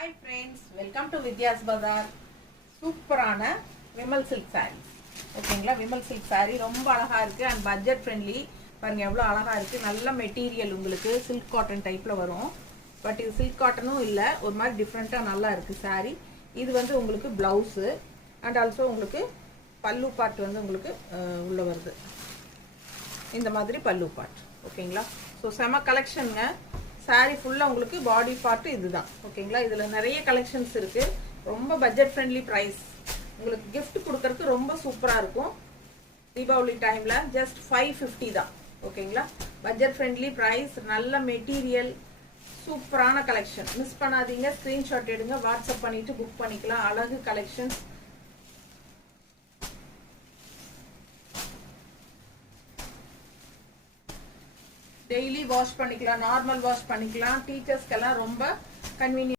Hi friends, welcome to Vidya's Bazaar. சூப்பரான Vimal silk saris. ஓகேங்களா, Vimal silk sorry ரொம்ப அழகா இருக்கு அண்ட் பட்ஜெட் ஃப்ரெண்ட்லி. பாருங்க எவ்வளோ அழகா இருக்கு. நல்ல மெட்டீரியல், உங்களுக்கு சில்க் காட்டன் டைப்ல வரும். பட் இது சில்க் காட்டனும் இல்லை, ஒரு மாதிரி டிஃப்ரெண்டா நல்லா இருக்கு சாரி. இது வந்து உங்களுக்கு பிளவுஸ் அண்ட் ஆல்சோ உங்களுக்கு பல்லு பார்ட் வந்து உங்களுக்கு உள்ள வருது. இந்த மாதிரி பல்லு பார்ட். ஓகேங்களா, ஸோ செம கலெக்ஷனுங்க. சாரி ஃபுல்லாக உங்களுக்கு பாடி பார்ட்டு இதுதான். ஓகேங்களா, இதில் நிறைய கலெக்ஷன்ஸ் இருக்குது. ரொம்ப பட்ஜெட் ஃப்ரெண்ட்லி ப்ரைஸ். உங்களுக்கு கிஃப்ட் கொடுக்கறதுக்கு ரொம்ப சூப்பராக இருக்கும். தீபாவளி டைமில் ஜஸ்ட் 550 தான். ஓகேங்களா, பட்ஜெட் ஃப்ரெண்ட்லி ப்ரைஸ், நல்ல மெட்டீரியல், சூப்பரான கலெக்ஷன். மிஸ் பண்ணாதீங்க, ஸ்க்ரீன்ஷாட் எடுங்க, வாட்ஸ்அப் பண்ணிவிட்டு புக் பண்ணிக்கலாம். அழகு கலெக்ஷன்ஸ். டெய்லி வாஷ் பண்ணிக்கலாம், நார்மல் வாஷ் பண்ணிக்கலாம். டீச்சர்ஸ்க்கெல்லாம் ரொம்ப கன்வீனியன்ட்.